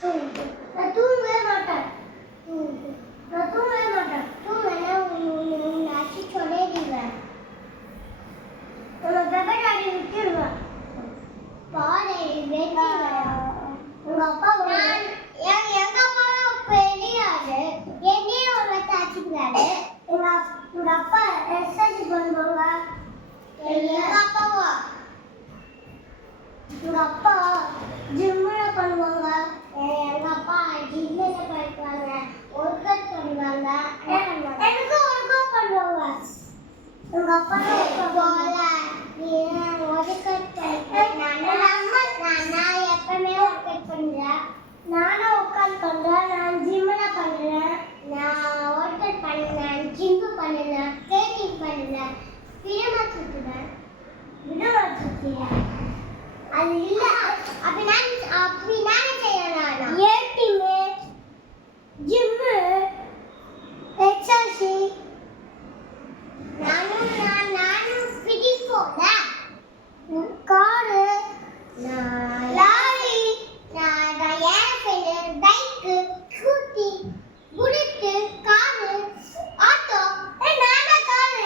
நான் தூங்கவே மாட்டேன். நான் தூங்கவே மாட்டேன். தூங்கனா உன்னை அடிச்சு சொல்லிடுவேன். உன்னை பெப்பர் அடி விட்டுடுவேன். பாரு வெட்டிடுவேன். உங்க அப்பா எங்க அப்பா பெரிய ஆளு. என்னையே ஒரு தாச்சிக்கிறாரு. உங்க அப்பா எக்ஸசைஸ் பண்ணுவாங்க. எங்க அப்பாவா? உங்க அப்பா ஜிம்ல பண்ணுவாங்க. எங்க அப்பா ஜிம்ல பண்ணுவாங்க. ஒர்க் அவுட் பண்ணுவாங்க. எனக்கு ஒர்க் அவுட் பண்ணுவாங்க. உங்க அப்பா போல நீ ஒர்க் அவுட் நான் எப்பவுமே ஒர்க் அவுட் பண்றேன். நானும் உட்காந்து பண்றேன். நான் ஜிம்ல பண்றேன். நான் ஒர்க் அவுட் பண்ணுறேன். ஜிம் பண்ணுறேன். ஸ்கேட்டிங் பண்ணுறேன். சினிமா சுற்றுறேன். வினோத சுற்றுறேன். அது இல்ல அப்படி நான் செய்யறேன். ஏடிஎம் ஜிம் எக்ஸசைஸ் நானும் ஃபிட்டிங் போல car lorry aeroplane bike scooty bullet car auto நானா கார்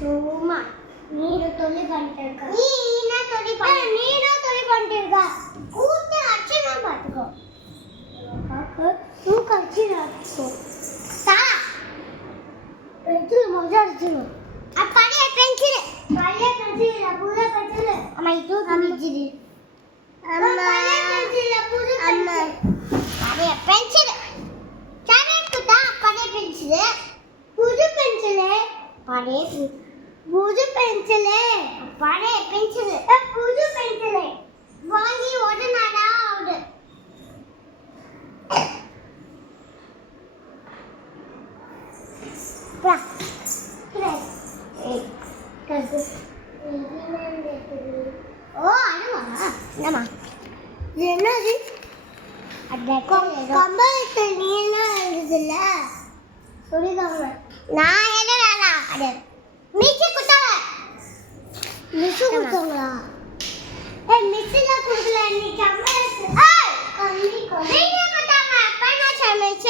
சும்மா நீங்க தொல்லை பண்ணிட்டு இருக்க. நீனா தொல்லை பண்ணிட்டு இருக்க. கூத்து அச்சனா பாத்துக்கோ. பாக்க தூக்க அச்சனா பாத்துக்கோ. சாலா பென்சில் மோஜா அடிச்சிரு. பழைய பென்சில் புது பென்சில் அம்மா இது காமிச்சிரு. அம்மா பழைய பென்சில் புது பென்சில். பழைய பென்சில் சாரேக்குதா பழைய பென்சில். புது பென்சில் பழைய புது பென்சில் பழைய பென்சில் புது பென்சில் வாங்கி ஒரு நாளா ஆகுது. ஓ அனுவா என்னம்மா என்னது கம்பளத்தில் நீலாம் இருக்குதுல்ல சொல்லிதாங்க. நான் என்னடா அது மிஸ் கொடுத்தாங்க. மிஸ் கொடுத்தாங்களா? மிஸ்லாம் கொடுக்கல. நீ கம்பளத்தில் கம்மி கொடுத்தாங்க. பைனாச்சா மிஸ்